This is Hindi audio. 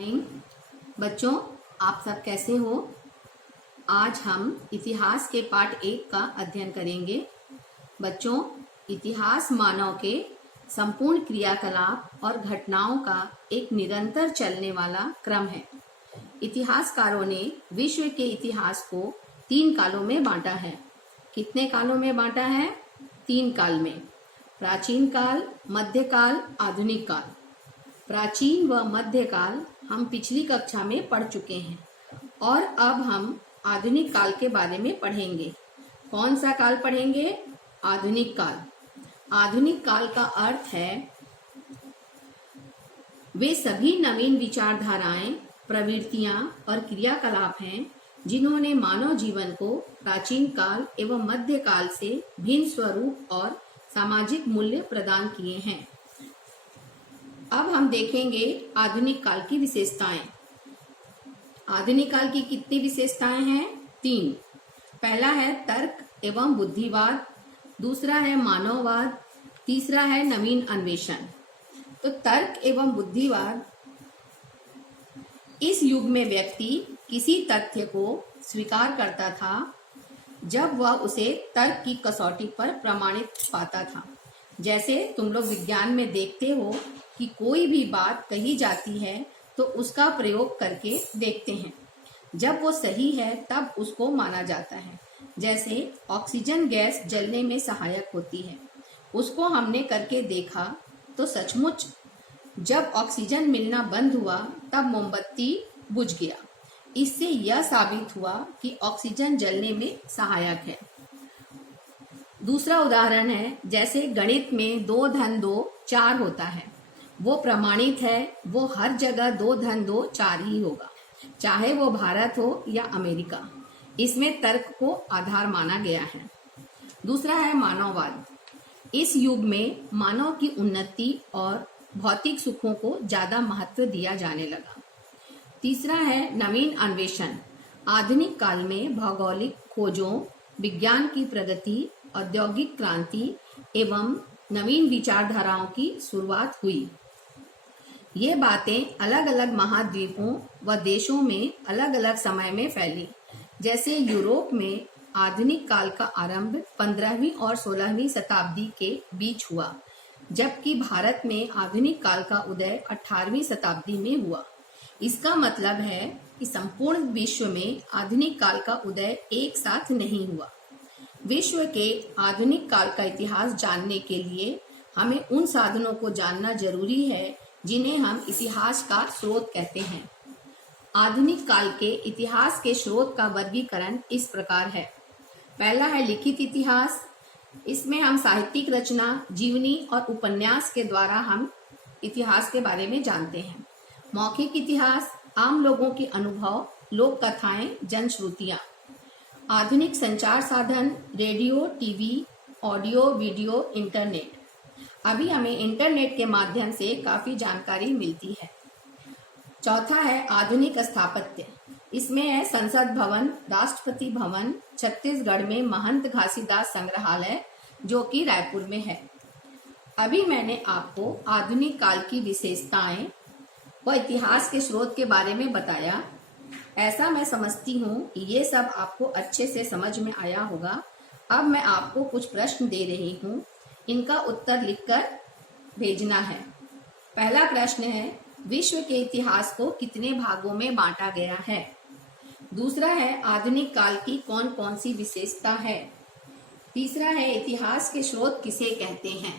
मॉर्निंग बच्चों, आप सब कैसे हो। आज हम इतिहास के पाठ 1 का अध्ययन करेंगे। बच्चों, इतिहास मानव के संपूर्ण क्रियाकलाप और घटनाओं का एक निरंतर चलने वाला क्रम है। इतिहासकारों ने विश्व के इतिहास को 3 कालों में बांटा है। कितने कालों में बांटा है? 3 काल में। प्राचीन काल, मध्यकाल, आधुनिक काल। प्राचीन व मध्यकाल हम पिछली कक्षा में पढ़ चुके हैं और अब हम आधुनिक काल के बारे में पढ़ेंगे। कौन सा काल पढ़ेंगे? आधुनिक काल। आधुनिक काल का अर्थ है वे सभी नवीन विचारधाराएं, प्रवृत्तियां और क्रियाकलाप हैं जिन्होंने मानव जीवन को प्राचीन काल एवं मध्यकाल से भिन्न स्वरूप और सामाजिक मूल्य प्रदान किए हैं। अब हम देखेंगे आधुनिक काल की विशेषताएं। आधुनिक काल की कितनी विशेषताएं हैं? 3। पहला है तर्क एवं बुद्धिवाद, दूसरा है मानववाद, तीसरा है नवीन अन्वेषण। तो तर्क एवं बुद्धिवाद, इस युग में व्यक्ति किसी तथ्य को स्वीकार करता था जब वह उसे तर्क की कसौटी पर प्रमाणित पाता था। जैसे तुम लोग विज्ञान में देखते हो कि कोई भी बात कही जाती है तो उसका प्रयोग करके देखते हैं। जब वो सही है तब उसको माना जाता है। जैसे ऑक्सीजन गैस जलने में सहायक होती है, उसको हमने करके देखा तो सचमुच जब ऑक्सीजन मिलना बंद हुआ तब मोमबत्ती बुझ गया। इससे यह साबित हुआ कि ऑक्सीजन जलने में सहायक है। दूसरा उदाहरण है, जैसे गणित में 2 धन 2 4 होता है, वो प्रमाणित है। वो हर जगह 2 धन 2 4 ही होगा, चाहे वो भारत हो या अमेरिका। इसमें तर्क को आधार माना गया है। दूसरा है मानववाद। इस युग में मानव की उन्नति और भौतिक सुखों को ज्यादा महत्व दिया जाने लगा। तीसरा है नवीन अन्वेषण। आधुनिक काल में भौगोलिक खोजों, विज्ञान की प्रगति, औद्योगिक क्रांति एवं नवीन विचारधाराओं की शुरुआत हुई। ये बातें अलग अलग महाद्वीपों व देशों में अलग अलग समय में फैली। जैसे यूरोप में आधुनिक काल का आरंभ 15वीं और 16वीं शताब्दी के बीच हुआ, जबकि भारत में आधुनिक काल का उदय 18वीं शताब्दी में हुआ। इसका मतलब है कि संपूर्ण विश्व में आधुनिक काल का उदय एक साथ नहीं हुआ। विश्व के आधुनिक काल का इतिहास जानने के लिए हमें उन साधनों को जानना जरूरी है जिन्हें हम इतिहास का स्रोत कहते हैं। आधुनिक काल के इतिहास के स्रोत का वर्गीकरण इस प्रकार है। पहला है लिखित इतिहास। इसमें हम साहित्यिक रचना, जीवनी और उपन्यास के द्वारा हम इतिहास के बारे में जानते हैं। मौखिक इतिहास, आम लोगों के अनुभव, लोक कथाएं, जनश्रुतियां। आधुनिक संचार साधन, radio, TV, audio, video, internet. अभी हमें इंटरनेट के माध्यम से काफी जानकारी मिलती है। चौथा है आधुनिक स्थापत्य। इसमें है संसद भवन, राष्ट्रपति भवन, छत्तीसगढ़ में महंत घासीदास संग्रहालय जो कि रायपुर में है। अभी मैंने आपको आधुनिक काल की विशेषताएं व इतिहास के स्रोत के बारे में बताया। ऐसा मैं समझती हूँ कि ये सब आपको अच्छे से समझ में आया होगा। अब मैं आपको कुछ प्रश्न दे रही हूँ, इनका उत्तर लिखकर भेजना है। पहला प्रश्न है, विश्व के इतिहास को कितने भागों में बांटा गया है? दूसरा है, आधुनिक काल की कौन कौन सी विशेषता है? तीसरा है, इतिहास के स्रोत किसे कहते हैं?